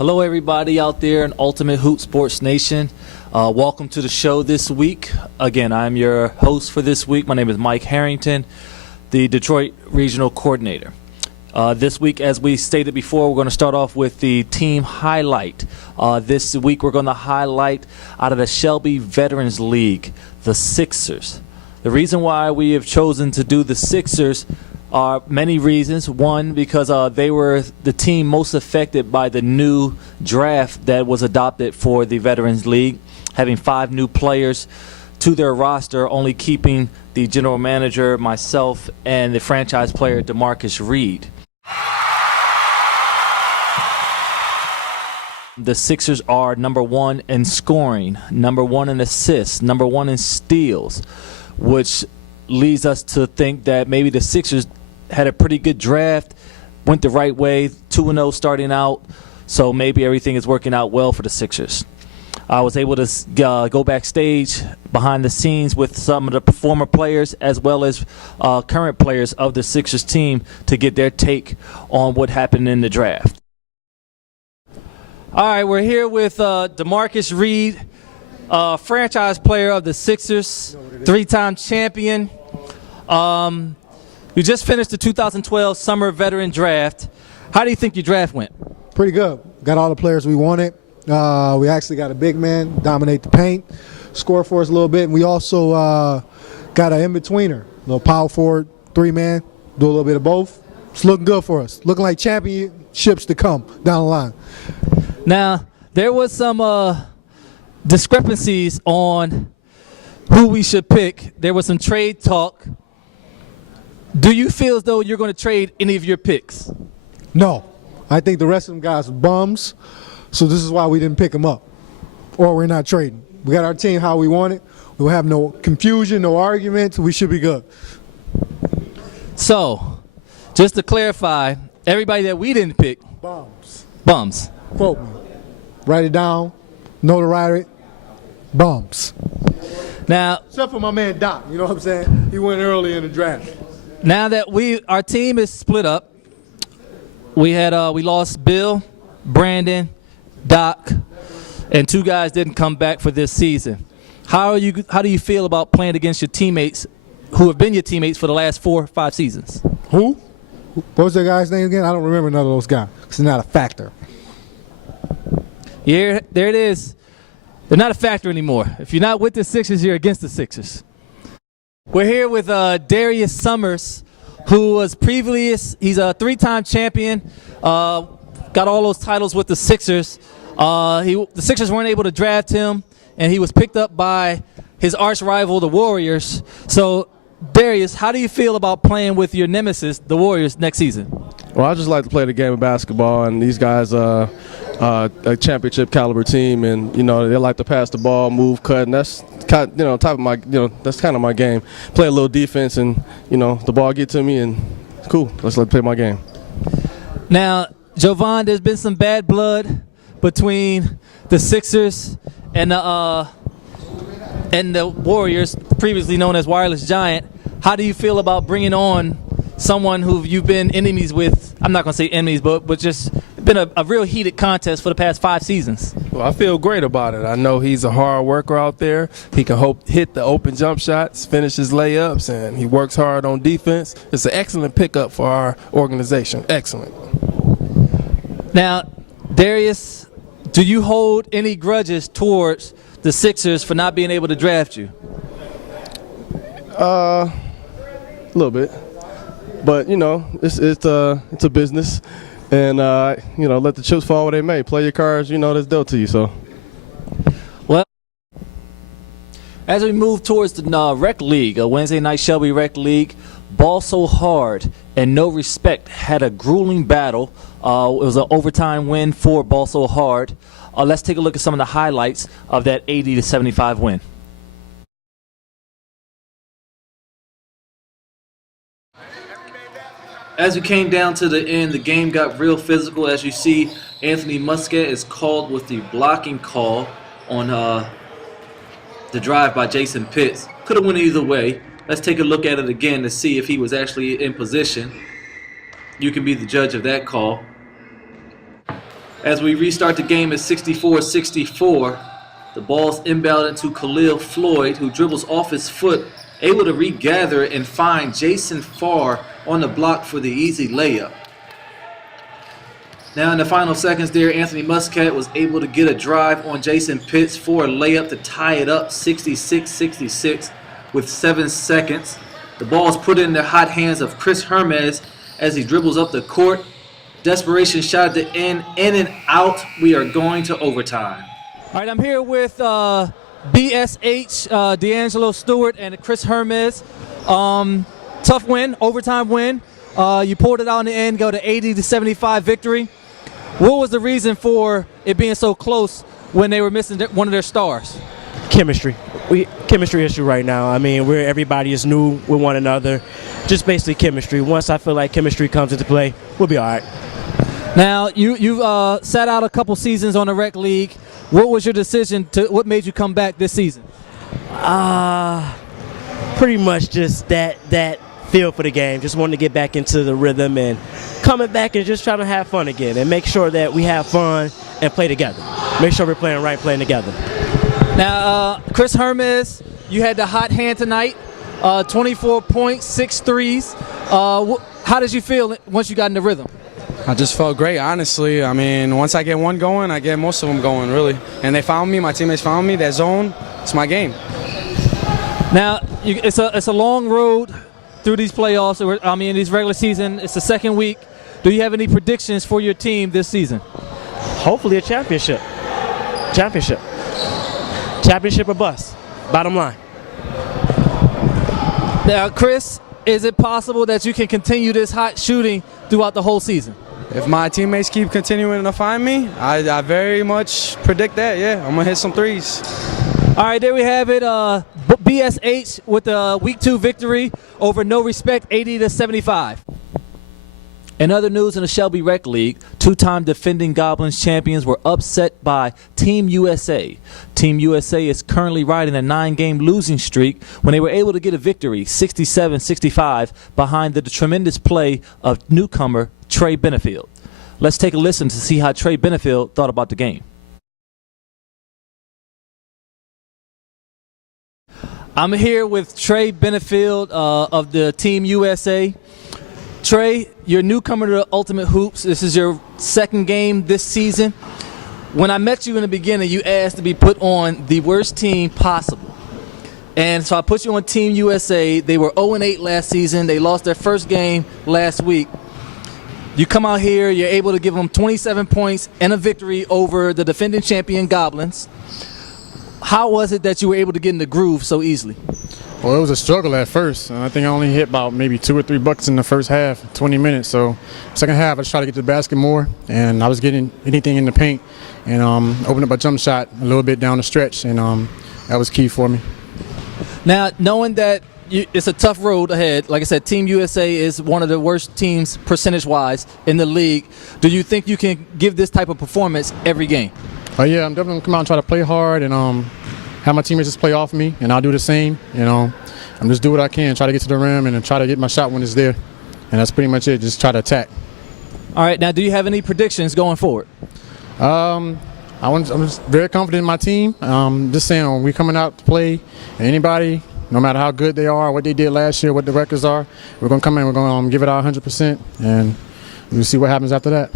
Hello, everybody out there in Ultimate Hoop Sports Nation. Welcome to the show this week. Again, I'm your host for this week. My name is Mike Harrington, the Detroit Regional Coordinator. This week, as we stated before, we're going to start off with the team highlight. This week, we're going to highlight out of the Shelby Veterans League, the Sixers. The reason why we have chosen to do the Sixers are many reasons. One, because they were the team most affected by the new draft that was adopted for the Veterans League, having 5 new players to their roster, only keeping the general manager, myself, and the franchise player, Demarcus Reid. The Sixers are number 1 in scoring, number 1 in assists, number 1 in steals, which leads us to think that maybe the Sixers had a pretty good draft, went the right way, 2-0 starting out, so maybe everything is working out well for the Sixers. I was able to go backstage behind the scenes with some of the former players as well as current players of the Sixers team to get their take on what happened in the draft. All right, we're here with Demarcus Reid, franchise player of the Sixers, 3-time champion. You just finished the 2012 Summer Veteran Draft. How do you think your draft went? Pretty good. Got all the players we wanted. We actually got a big man, dominate the paint, score for us a little bit. And we also got an in-betweener, a little power forward, 3-man, do a little bit of both. It's looking good for us. Looking like championships to come down the line. Now, there was some discrepancies on who we should pick. There was some trade talk. Do you feel as though you're going to trade any of your picks? No. I think the rest of them guys are bums, so this is why we didn't pick them up. Or we're not trading. We got our team how we want it. We'll have no confusion, no arguments. We should be good. So, just to clarify, everybody that we didn't pick. Bums. Bums. Quote me. Write it down. Know to write it. Bums. Now, except for my man Doc, you know what I'm saying? He went early in the draft. Now that our team is split up, we lost Bill, Brandon, Doc, and 2 guys didn't come back for this season. How do you feel about playing against your teammates who have been your teammates for the last 4 or 5 seasons? Who? What was that guy's name again? I don't remember none of those guys. It's not a factor. Yeah, there it is. They're not a factor anymore. If you're not with the Sixers, you're against the Sixers. We're here with Darrius Summers, who was he's a 3-time champion, got all those titles with the Sixers. The Sixers weren't able to draft him, and he was picked up by his arch rival, the Warriors. So, Darrius, how do you feel about playing with your nemesis, the Warriors, next season? Well, I just like to play the game of basketball, and these guys are a championship caliber team, and they like to pass the ball, move, cut, and that's kind of, that's kind of my game. Play a little defense, and the ball get to me, and cool. Let's play my game. Now, Jovaughan, there's been some bad blood between the Sixers and the Warriors, previously known as Wireless Giant. How do you feel about bringing on someone who you've been enemies with? I'm not going to say enemies, but just been a real heated contest for the past 5 seasons. Well, I feel great about it. I know he's a hard worker out there. He can hit the open jump shots, finish his layups, and he works hard on defense. It's an excellent pickup for our organization. Excellent. Now, Darrius, do you hold any grudges towards the Sixers for not being able to draft you? A little bit. But, it's a business. And, let the chips fall where they may. Play your cards, that's dealt to you. So, well, as we move towards the Rec League, a Wednesday night Shelby Rec League, Ball So Hard and No Respect had a grueling battle. It was an overtime win for Ball So Hard. Let's take a look at some of the highlights of that 80-75 win. As we came down to the end, the game got real physical. As you see, Anthony Muscat is called with the blocking call on the drive by Jason Pitts. Could have went either way. Let's take a look at it again to see if he was actually in position. You can be the judge of that call. As we restart the game at 64-64, the ball's inbounded to Khalil Floyd, who dribbles off his foot, able to regather and find Jason Farr on the block for the easy layup. Now in the final seconds there, Anthony Muscat was able to get a drive on Jason Pitts for a layup to tie it up 66-66 with 7 seconds. The ball is put in the hot hands of Chris Hermiz as he dribbles up the court. Desperation shot at the end, in and out. We are going to overtime. All right, I'm here with BSH, D'Angelo Stewart, and Chris Hermiz. Tough win, overtime win. You pulled it out in the end, go to 80-75 victory. What was the reason for it being so close when they were missing one of their stars? Chemistry. Chemistry issue right now. I mean, everybody is new with one another. Just basically chemistry. Once I feel like chemistry comes into play, we'll be all right. Now, you've sat out a couple seasons on the rec league. What was your decision what made you come back this season? Pretty much just that feel for the game. Just wanted to get back into the rhythm and coming back and just trying to have fun again and make sure that we have fun and play together. Make sure we're playing right, playing together. Now, Chris Hermiz, you had the hot hand tonight, 24 points, 6 threes. How did you feel once you got in the rhythm? I just felt great, honestly. I mean, once I get one going, I get most of them going, really. And they found me, my teammates found me, that zone, it's my game. Now, it's a long road through these playoffs. I mean, this regular season, it's the second week. Do you have any predictions for your team this season? Hopefully a championship. Championship or bust, bottom line. Now, Chris, is it possible that you can continue this hot shooting throughout the whole season? If my teammates keep continuing to find me, I very much predict that, yeah. I'm going to hit some threes. All right, there we have it. BSH with a Week 2 victory over No Respect, 80-75. In other news in the Shelby Rec League, two-time defending Goblins champions were upset by Team USA. Team USA is currently riding a 9-game losing streak when they were able to get a victory, 67-65, behind the tremendous play of newcomer Trey Benefield. Let's take a listen to see how Trey Benefield thought about the game. I'm here with Trey Benefield of the Team USA. Trey, you're a newcomer to Ultimate Hoops. This is your second game this season. When I met you in the beginning, you asked to be put on the worst team possible. And so I put you on Team USA. They were 0-8 last season. They lost their first game last week. You come out here, you're able to give them 27 points and a victory over the defending champion Goblins. How was it that you were able to get in the groove so easily? Well, it was a struggle at first. I think I only hit about maybe 2 or 3 buckets in the first half, 20 minutes. So second half, I just tried to get to the basket more, and I was getting anything in the paint and opened up a jump shot a little bit down the stretch, and that was key for me. Now, knowing that it's a tough road ahead, like I said, Team USA is one of the worst teams percentage-wise in the league. Do you think you can give this type of performance every game? Yeah, I'm definitely going to come out and try to play hard and have my teammates just play off me, and I'll do the same. I'm just do what I can, try to get to the rim and try to get my shot when it's there. And that's pretty much it, just try to attack. All right, now do you have any predictions going forward? I'm just very confident in my team. Just saying, when we're coming out to play, anybody, no matter how good they are, what they did last year, what the records are, we're going to come in, we're going to give it our 100%, and we'll see what happens after that.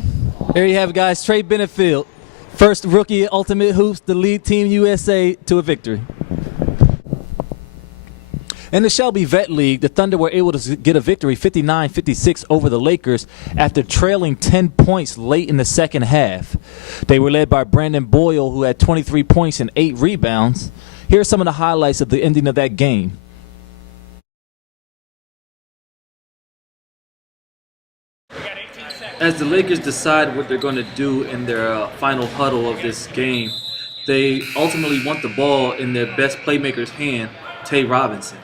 There you have it, guys. Trey Benefield, first rookie at Ultimate Hoops to lead Team USA to a victory. In the Shelby Vet League, the Thunder were able to get a victory 59-56 over the Lakers after trailing 10 points late in the second half. They were led by Brandon Boyle, who had 23 points and 8 rebounds. Here are some of the highlights of the ending of that game. As the Lakers decide what they're going to do in their final huddle of this game, they ultimately want the ball in their best playmaker's hand, Tay Robinson.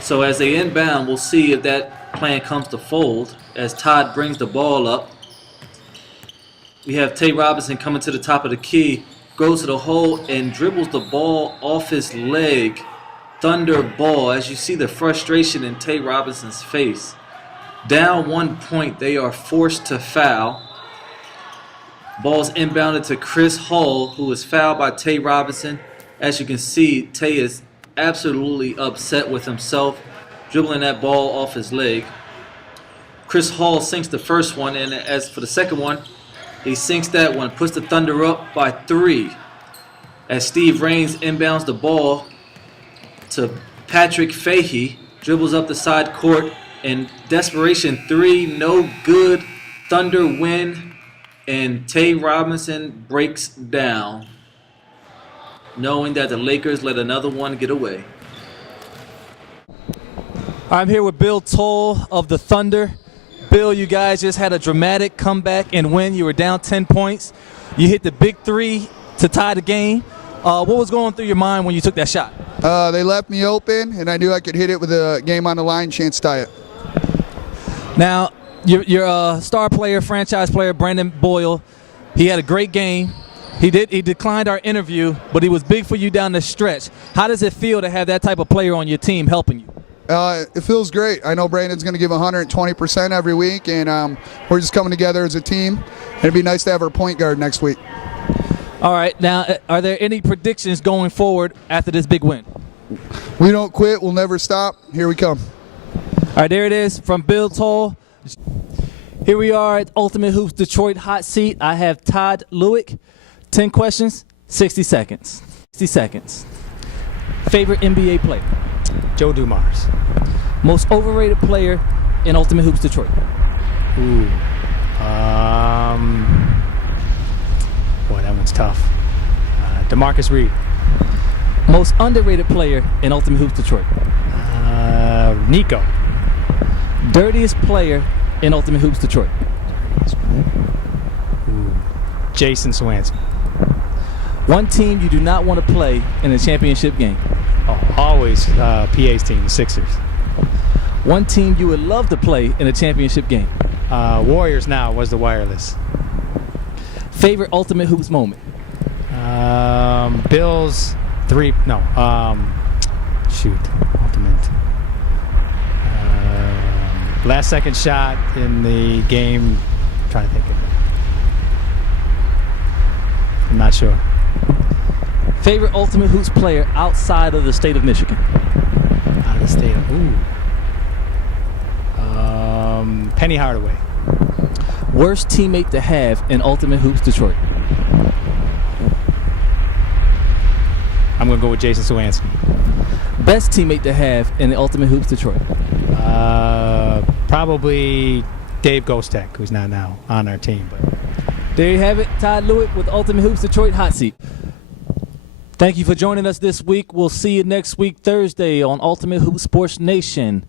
So as they inbound, we'll see if that plan comes to fold. As Todd brings the ball up, we have Tay Robinson coming to the top of the key, goes to the hole and dribbles the ball off his leg. Thunder ball, as you see the frustration in Tay Robinson's face. Down 1 point, they are forced to foul. Ball's inbounded to Chris Hull, who was fouled by Tay Robinson. As you can see, Tay is absolutely upset with himself, dribbling that ball off his leg. Chris Hull sinks the first one, and as for the second one, he sinks that one, puts the Thunder up by 3. As Steve Raines inbounds the ball to Patrick Fahey, dribbles up the side court, in desperation 3, no good. Thunder win, and Tay Robinson breaks down, knowing that the Lakers let another one get away. I'm here with Bill Tull of the Thunder. Bill, you guys just had a dramatic comeback and win. You were down 10 points. You hit the big 3 to tie the game. What was going through your mind when you took that shot? They left me open, and I knew I could hit it with a game on the line, chance to tie it. Now, your star player, franchise player, Brandon Boyle, he had a great game. He declined our interview, but he was big for you down the stretch. How does it feel to have that type of player on your team helping you? It feels great. I know Brandon's going to give 120% every week, and we're just coming together as a team. It'd be nice to have our point guard next week. All right. Now, are there any predictions going forward after this big win? We don't quit. We'll never stop. Here we come. All right, there it is from Bill Tull. Here we are at Ultimate Hoops Detroit Hot Seat. I have Todd Lewick. 10 questions, 60 seconds. 60 seconds. Favorite NBA player? Joe Dumars. Most overrated player in Ultimate Hoops Detroit? Ooh. Boy, that one's tough. Demarcus Reid. Most underrated player in Ultimate Hoops Detroit? Nico. Dirtiest player in Ultimate Hoops Detroit? Ooh. Jason Swansky. One team you do not want to play in a championship game? Oh, always PA's team, the Sixers. One team you would love to play in a championship game? Warriors now was the Wireless. Favorite Ultimate Hoops moment? Bills 3. No. Ultimate. Last second shot in the game. I'm trying to think of it. I'm not sure. Favorite Ultimate Hoops player outside of the state of Michigan? Out of the state of. Penny Hardaway. Worst teammate to have in Ultimate Hoops Detroit? I'm going to go with Jason Swansky. Best teammate to have in the Ultimate Hoops Detroit? Probably Dave Gostek, who's not now on our team. But there you have it. Todd Lewick with Ultimate Hoops Detroit Hot Seat. Thank you for joining us this week. We'll see you next week, Thursday, on Ultimate Hoops Sports Nation.